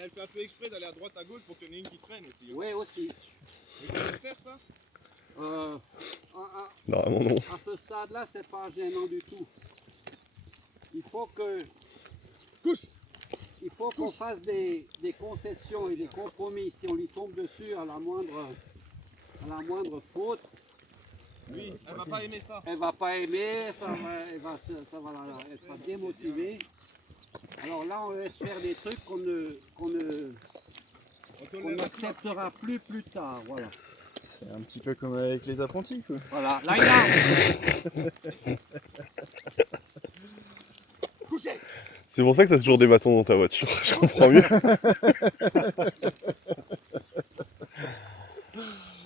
Mais elle fait un peu exprès d'aller à droite à gauche pour qu'il y en ait une qui traîne aussi. Oui, aussi. Mais tu peux faire ça? Non, non. À ce stade-là, c'est pas gênant du tout. Il faut que... Couche! Il faut qu'on fasse des concessions et des compromis. Si on lui tombe dessus à la moindre faute, Oui, elle va pas aimer ça. elle va pas aimer, elle sera démotivée. Alors là, on laisse faire des trucs qu'on n'acceptera plus tard. Voilà. C'est un petit peu comme avec les apprentis, quoi. Voilà, là il a. Couchez. C'est pour ça que t'as toujours des bâtons dans ta voiture, je comprends mieux.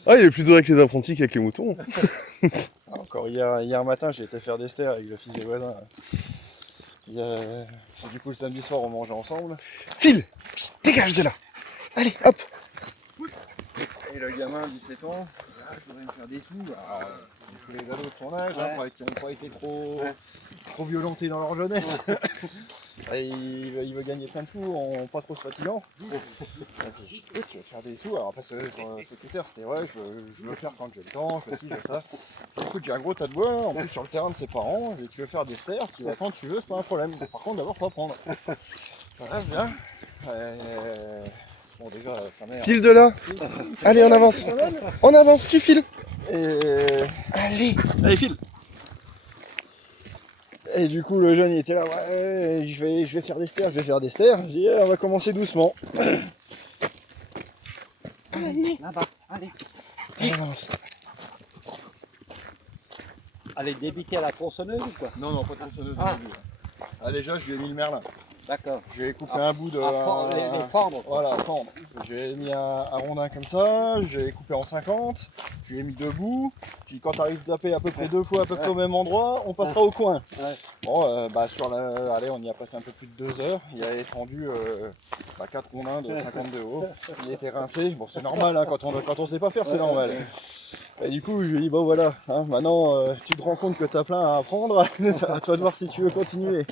Ah, il est plus dur avec les apprentis qu'avec les moutons. Encore hier matin, j'ai été faire des stères avec le fils des voisins. Du coup, le samedi soir, on mangeait ensemble. File, dégage de là. Allez, hop. Et le gamin, 17 ans, je voudrais me faire des sous. Alors, tous les ados de son âge, hein, qui n'ont pas été trop violentés dans leur jeunesse. Et il veut gagner plein de sous en pas trop se fatigant. Je dis, tu veux faire des sous? Alors après, ce critère, c'était ouais, je veux faire quand j'ai le temps, je fais ci, je fais ça. Écoute, j'ai un gros tas de bois, en plus sur le terrain de ses parents, et tu veux faire des stères, tu vas quand tu veux, c'est pas un problème. Par contre, d'abord, faut apprendre. Voilà, bien. Bon, déjà, sa mère. File de là. Allez, on avance. On avance, tu files. Allez. Allez, file. Et du coup, le jeune, il était là, ouais, je vais faire des stères, je vais faire des stères. Je dis, on va commencer doucement. Allez. Là-bas, allez. On avance. Allez, débiter à la tronçonneuse ou quoi? Non, pas de tronçonneuse Ah. au début. Ah, déjà, je lui ai mis le merlin. D'accord. J'ai coupé un bout de... Les fendre. Voilà, fendre. J'ai mis un rondin comme ça, j'ai coupé en 50, je lui ai mis 2 bouts. Puis quand tu arrives à taper à peu près 2 fois à peu près au même endroit, on passera au coin. Ouais. Bon, allez, on y a passé un peu plus de 2 heures. Il avait fendu 4 rondins de 50 de haut. Il était rincé. Bon, c'est normal, hein, quand on sait pas faire, c'est normal. Et du coup, je lui ai dit, bon voilà, hein, maintenant tu te rends compte que tu as plein à apprendre, à toi de voir si tu veux continuer.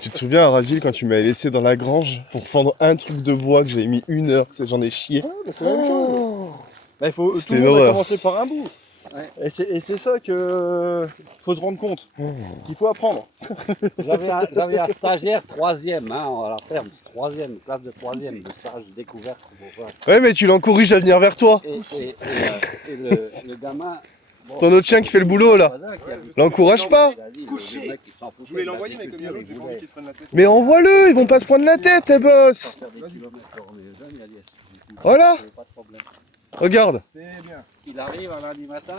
Tu te souviens, Ravil, quand tu m'avais laissé dans la grange pour fendre un truc de bois que j'avais mis 1 heure, j'en ai chié. C'est la même chose. Bah, tout C'était le une monde a horreur. commencé par un bout. Ouais. Et c'est ça que faut se rendre compte, qu'il faut apprendre. J'avais un stagiaire 3e, hein, à la ferme, 3e, classe de 3e, de stage découverte. Ouais, mais tu l'encourages à venir vers toi. Et le gamin... C'est ton autre chien qui fait le boulot, là. L'encourage pas. Couchez. Je voulais l'envoyer, mais comme il y a l'autre, j'ai pas envie qu'il se prenne la tête. Mais envoie-le, ils vont pas se prendre la tête, tes boss. Voilà. Pas de problème. Regarde. C'est bien. Il arrive un lundi matin,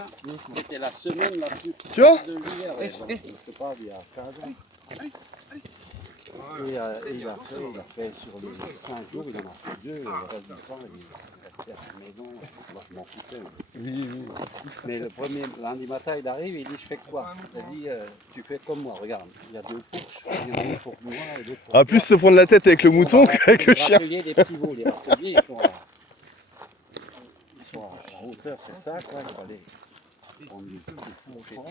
c'était la semaine la plus Tu vois de l'hiver. Je sais pas, il y a 15 ans. Et il a fait sur les 5 jours, il en a fait 2, et le reste du temps, il est resté à la maison, je m'en foutais. Oui. Mais le premier lundi matin, il arrive, il dit, je fais quoi? Il dit, tu fais comme moi, regarde, il y a 2 fourches, il y a une pour moi et l'autre pour Ah, plus se prendre la tête avec le mouton qu'avec le chien. Les petits veaux, les râteliers, ils sont à la hauteur, c'est ça, quoi, il fallait prendre des fourches et tout.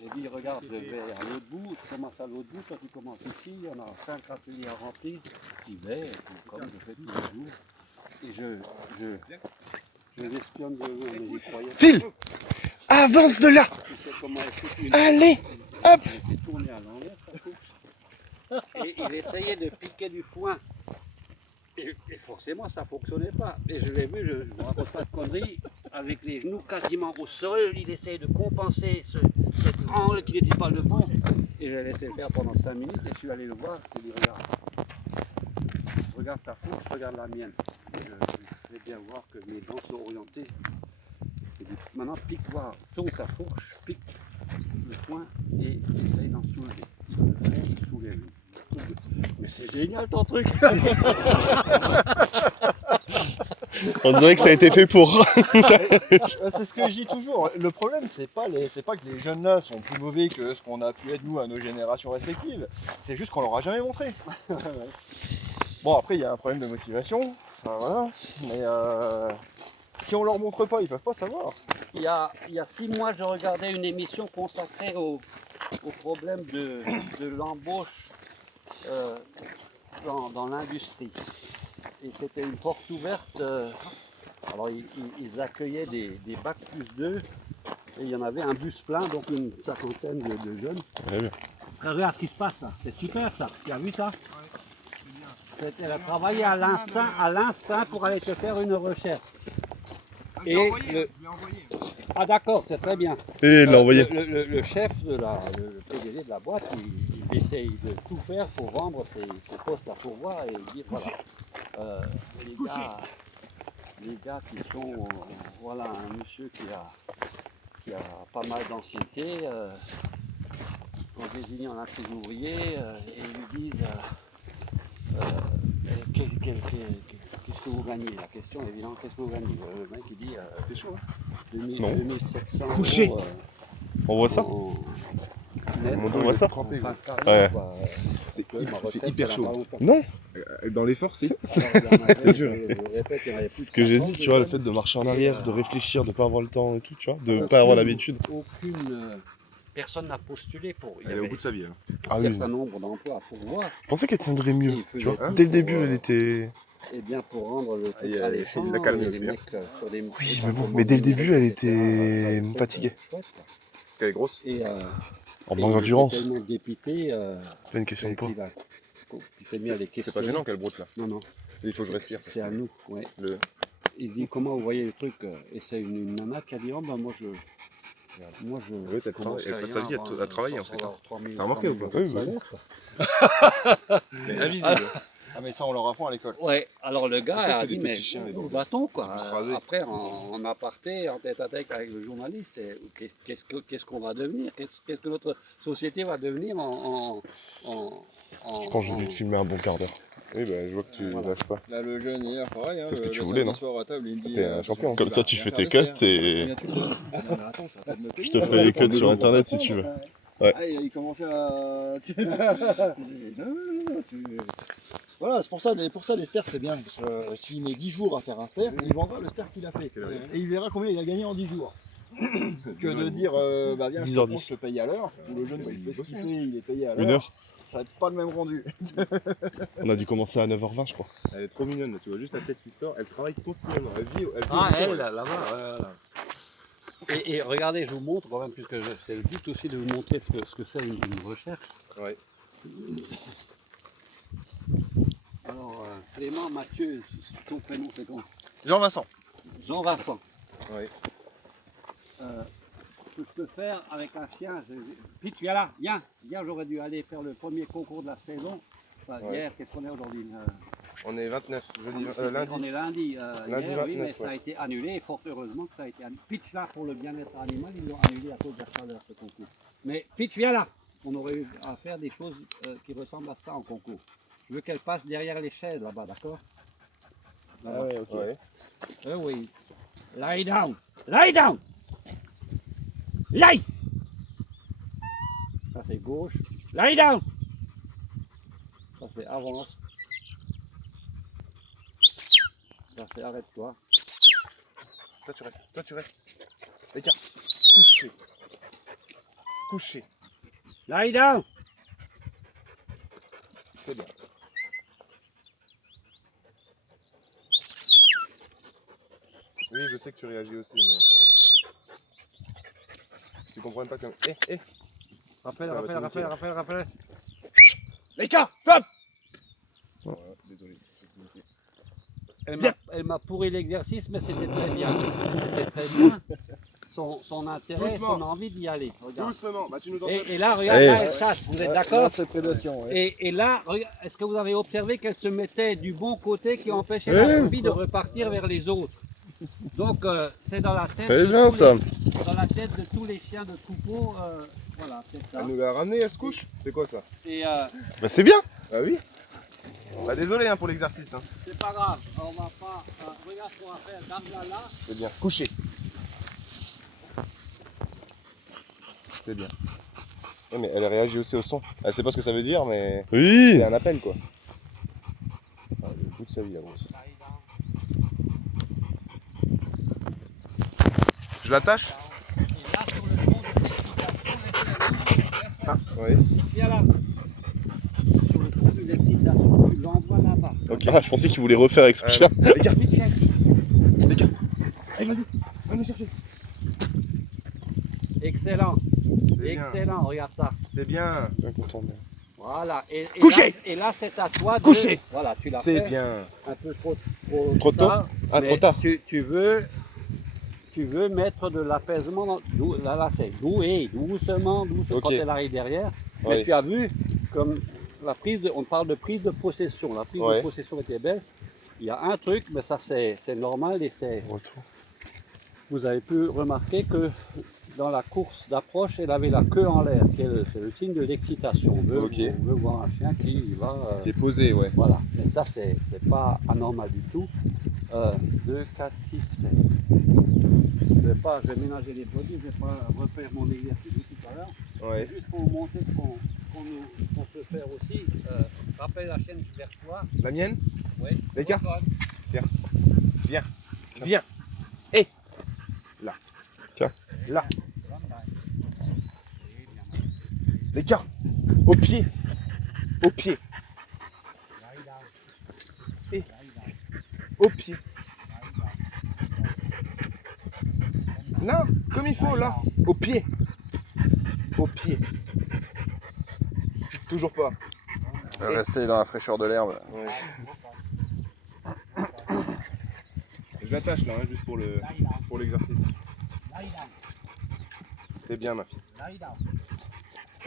J'ai dit, regarde, je vais à l'autre bout, tu commences à l'autre bout, toi tu commences ici, on a 5 râteliers à remplir, j'y vais, comme je fais tous les jours, et je l'espionne de loin, mais j'y croyais pas. File. Avance de là. Tu sais comment elle fait une... Allez. Hop. Il fait tourner à l'envers, sa fourche. Et il essayait de piquer du foin. Et forcément, ça ne fonctionnait pas. Et je l'ai vu, je ne raconte pas de conneries, avec les genoux quasiment au sol, il essayait de compenser cet angle qui n'était pas le bon. Et je l'ai laissé le faire pendant 5 minutes et je suis allé le voir, je lui ai dit, regarde ta fourche, regarde la mienne. Et je fais bien voir que mes dents sont orientées. Et dit, maintenant, pique-toi sur ta fourche, pique le foin et essaye d'en soulever. Il le fait, il soulève. Mais c'est génial ton truc. On dirait que ça a été fait pour. C'est ce que je dis toujours. Le problème, c'est pas que les jeunes là sont plus mauvais que ce qu'on a pu être nous à nos générations respectives. C'est juste qu'on leur a jamais montré. Bon, après, il y a un problème de motivation. Enfin, voilà. Mais si on leur montre pas, ils peuvent pas savoir. Il y a 6 mois, je regardais une émission consacrée au problème de l'embauche dans l'industrie. Et c'était une porte ouverte. Alors ils accueillaient des bacs plus 2. Et il y en avait un bus plein, donc une cinquantaine de jeunes. Très bien. Regarde ce qui se passe là. C'est super ça. Tu as vu ça? Elle a travaillé à l'instinct pour aller te faire une recherche. Je l'ai envoyé. Ah d'accord, c'est très bien. Et il l'a envoyé. Le chef, le PDG de la boîte, il essaye de tout faire pour vendre ses postes à pourvoir et il dit voilà, les gars qui sont, voilà, un monsieur qui a pas mal d'ancienneté, en désignant un de ses ouvriers, et ils lui disent qu'est-ce que vous gagnez? La question est évidente, qu'est-ce que vous gagnez? Le mec il dit C'est chaud, hein. 2700 Couché. euros, On voit ça net, On voit ça en fin de carrière, Ouais. quoi. C'est Ma retraite, hyper ça chaud. n'a pas longtemps. Non, Dans l'effort, c'est. C'est dur. c'est ce que j'ai dit, tu vois, le fait de marcher en arrière, de réfléchir, de pas avoir le temps et tout, tu vois, de pas avoir l'habitude. Personne n'a postulé pour. Il y Elle est au avait bout de sa vie. Hein. Ah un oui. certain nombre d'emplois à pourvoir. Je pensais qu'elle tiendrait mieux, Il faisait tu vois. tout Dès le pour, début, elle était... Et bien pour rendre le truc il a alléchant, calmé les aussi, hein. mecs sur des Oui, mais bon, mais dès le début, elle était fatiguée. Parce qu'elle est grosse. Et En manque d'endurance. Il était tellement dépité C'est pas une question de poids. qu'il s'est mis à les C'est questionner. pas gênant qu'elle broute là. Non, non. Il faut que je respire. C'est à nous. Ouais. Le... Il dit comment vous voyez le truc. Et c'est une nana qui a dit oh ben moi je. Oui, elle travaille, elle passe sa vie à travailler en fait. T'as remarqué ou pas? Oui, oui. Mais invisible. Ah mais ça on leur apprend à l'école. Ouais, alors le gars C'est ça que a c'est dit des mais petits chiens, les où drôles. va-t-on quoi? Ils se raser. Après en aparté, en tête à tête avec le journaliste, qu'est-ce qu'on va devenir? Qu'est-ce que notre société va devenir Je pense que j'ai dû te filmer un bon quart d'heure. Oui, bah je vois que tu lâches pas. Là le jeune hier pareil. Hein, C'est ce que le tu voulais, non? soir à table, il me dit, T'es un champion. Comme ça, tu fais tes cuts et Combien tu me donnes Ah non, mais attends, ça va pas me payer. je te fais les cuts sur internet si tu veux. Ouais. Ah, il commençait à... Voilà, c'est pour ça les sters c'est bien. Parce que s'il met 10 jours à faire un ster, il vendra le ster qu'il a fait. Et il verra combien il a gagné en 10 jours. Que de dire, bah viens, 10h10. je te paye à l'heure. Le jeune, bah, il fait ce qu'il fait, il est payé à l'heure. Une heure. Ça va être pas le même rendu. On a dû commencer à 9h20, je crois. Elle est trop mignonne, tu vois juste la tête qui sort, elle travaille continuellement. Elle vit Ah, au elle, temps, là-bas, voilà. Et regardez, je vous montre quand même, puisque c'est le but aussi de vous montrer ce que c'est une recherche. Ouais. Alors, Clément, Mathieu, ton prénom c'est quoi? Jean-Vincent. Jean-Vincent. Ouais. Ce que je peux faire avec un chien, Pete, viens là, viens. Hier, j'aurais dû aller faire le premier concours de la saison. Enfin, Ouais. hier, qu'est-ce qu'on est aujourd'hui? On est 29, jeudi, On lundi. est lundi. Lundi Hier, oui, 29, mais ça a ouais. été annulé, et fort heureusement que ça a été annulé. Pitch là, pour le bien-être animal, ils l'ont annulé à cause de la chaleur, ce concours. Mais Pitch, viens là. On aurait eu à faire des choses qui ressemblent à ça en concours. Je veux qu'elle passe derrière les chaises là-bas, d'accord? Ah ouais, ok. Ouais. Oui. Lie down. Lie down. Lie. Ça c'est gauche. Lie down. Ça c'est avance. Ça c'est arrête-toi. Toi tu restes. Écart. Couché. Couché. Lie down. C'est bien. Oui, je sais que tu réagis aussi, mais... Tu comprends pas comme... Rappelle. L'écart, stop. Oh. Voilà, désolé. Elle m'a pourri l'exercice, mais c'était très bien. C'était très bien. Son intérêt, Doucement. son envie d'y aller. Regarde. Doucement, bah tu nous Et là, regarde, Hey. là, elle chasse. Vous êtes d'accord? C'est prédation. Ouais. Et là, est-ce que vous avez observé qu'elle se mettait du bon côté qui empêchait Oui. la brebis de repartir vers les autres? Donc, c'est dans la tête. Très de bien tous ça. dans la tête de tous les chiens de troupeau. Voilà, c'est ça. Elle nous l'a ramené, elle se couche. C'est quoi ça? Et Bah c'est bien. Ah oui. Bah désolé hein, pour l'exercice. Hein. c'est pas grave. On va pas. Regarde ce qu'on va faire. Garde-la là. C'est bien. Couché. C'est bien. Ouais, mais elle réagit aussi au son. Elle sait pas ce que ça veut dire, mais Oui. c'est un appel quoi. Ah, le bout de sa vie la grosse. Je l'attache? Et là, sur le fond de l'excitation, Ah, oui. viens là. Sur le fond de l'excitation, tu l'envoies Ok. Ah, je pensais qu'il voulait refaire avec son chien. Les gars, Vite, viens ici. les gars. Allez, vas-y, va me chercher. Excellent. C'est bien. Excellent, regarde ça. C'est bien. Bien content. Voilà. Couchez. Et là, c'est à toi de... Couchez. Voilà, tu l'as C'est fait bien. un peu trop Trop tôt tard, Ah, mais trop tard. Tu veux mettre de l'apaisement. Là, c'est doucement, Ok. quand elle arrive derrière. Ouais. Mais tu as vu, comme on parle de prise de possession. La prise Ouais. de possession était belle. Il y a un truc, mais ça c'est normal et Retour. vous avez pu remarquer que dans la course d'approche, elle avait la queue en l'air. C'est le signe de l'excitation. Ok. On veut voir un chien qui va. Qui est posé, ouais. Voilà, mais ça c'est pas anormal du tout. 2, 4, 6, 7. Je vais ménager les produits, je vais pas refaire mon exercice de tout à l'heure. Ouais. Juste pour vous montrer ce qu'on peut faire aussi. Rappelle la chaîne vers toi. La mienne? Oui. Les gars. Regarde. Viens. Viens. Et là. Tiens. Là. Les gars. Au pied. Au pied. Et au pied. Là, comme il faut, là. Au pied. Au pied. Toujours pas. Rester dans la fraîcheur de l'herbe. Ouais. Je l'attache là, hein, juste pour l'exercice. C'est bien, ma fille.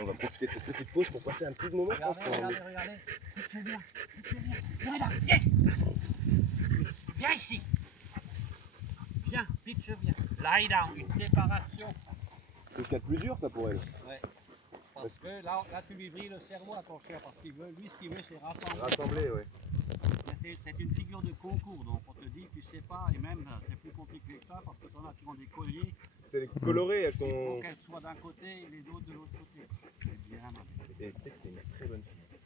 On va profiter de cette petite pause pour passer un petit moment ensemble. Regardez. Viens ici. Viens, pitch, viens. Lie down, une séparation. C'est ce qu'il y a de plus dur, ça, pour elle. Parce que là tu lui brilles le cerveau à ton chien, parce qu'il veut, lui, ce qu'il veut, c'est rassembler. Rassembler, ouais. Mais c'est une figure de concours, donc on te dit, tu sais pas, et même c'est plus compliqué que ça, parce que t'en as qui ont des colliers. C'est les colorées, elles Il faut sont. qu'elles soient d'un côté et les autres de l'autre côté. C'est bien. Et tu sais que t'es une très bonne fille.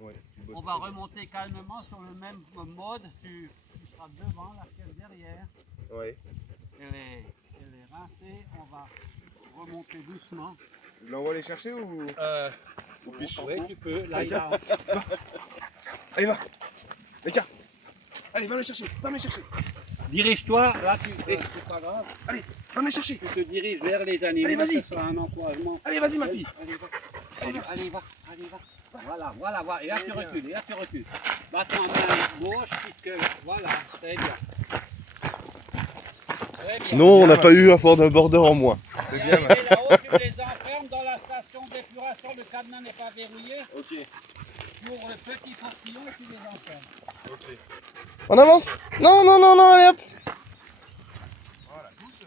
Ouais, tu bosses On va très bien. remonter calmement sur le même mode. Tu seras devant, la chienne derrière. Ouais. Elle est rincée. On va remonter doucement. Je l'envoie les chercher ou piche? Oui, tu peux. Là, il a... Allez, va. Les gars. Allez, va me chercher. Va me chercher. Dirige-toi. Là, c'est pas grave. Allez, va me chercher. Tu te diriges vers les animaux. Allez, vas-y. Ce sera un encouragement. Allez, vas-y, ma fille. Allez, va. Voilà. Et là, tu recules. Maintenant, main gauche, puisque... Voilà, très bien. Très bien. Non, on n'a pas eu un fort d'un border en moins. C'est Et bien, ma arrivé là-haut, tu les enfermes dans la station d'épuration. Le cadenas n'est pas verrouillé. Ok. Pour le petit portillon, tu les enfermes. Ok. On avance? Non, allez hop.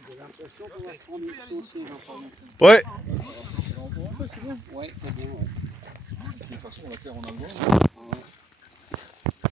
J'ai l'impression qu'on va se prendre une saucée dans pas longtemps. Ouais. Ouais, c'est bien, ouais. De toute façon, la terre, on a le droit.